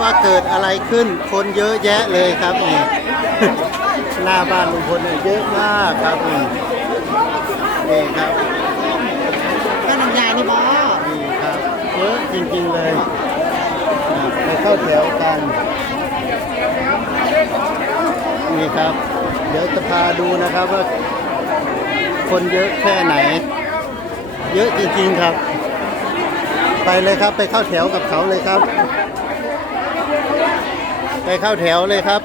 ว่าเกิดอะไรขึ้น คนเยอะแยะเลยครับนี่หน้าบ้านลุงพลเนี่ยเยอะมากครับนี่นี่ครับก็น้ำยานี่บอนี่ครับเยอะจริงๆเลยอะไปเข้าแถวกันนี่ครับ เดี๋ยวจะพาดูนะครับว่าคนเยอะแค่ไหน เยอะจริงๆครับ ไปเลยครับไปเข้าแถวกับเขาเลยครับ ไปเข้าแถวเลยครับ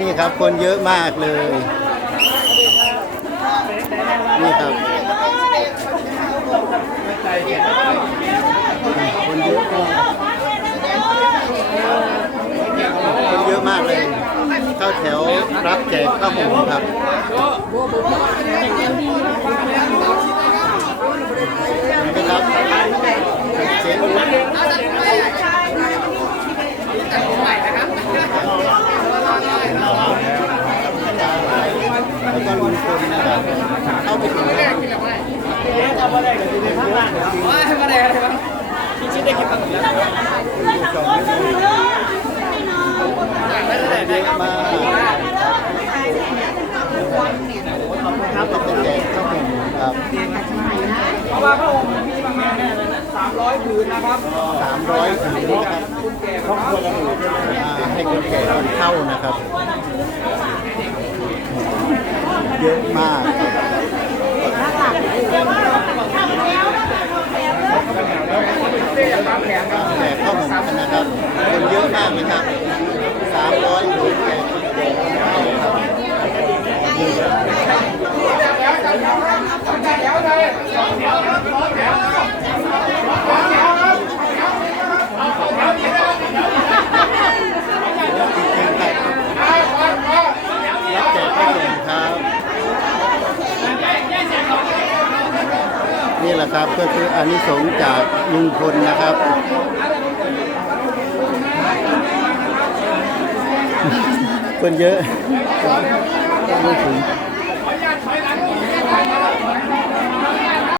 นี่ครับคนเยอะมากเลย นี่ครับ คนเยอะมากคนเยอะมากเลย เข้าแถวรับแจกข้าวหมูครับไปรับเช็ค แล้วก็ลุงพลนะครับเข้าไปถึงแล้วว่าทำอะไรอะไรบ้างพี่ชิดได้กินบ้างแล้วเยอะมากครับเราเป็นแจกข้าวหมูครับเพราะว่าพระองค์มีประมาณสามร้อยผืนนะครับสามร้อยถุงนะครับคุณแก่ครอบครัวละหมื่นอ่าให้คนแก่คนเข้านะครับ เยอะมากแจกข้าหมูกันนะครับคนเยอะมากไหมครับสามร้อยถุงแจกคนแก่คนเข้าครับรับแจกข้าวแกงครับ นี่แหละครับก็คืออานิสงส์จากลุงพลนะครับ คนเยอะไม่ถึง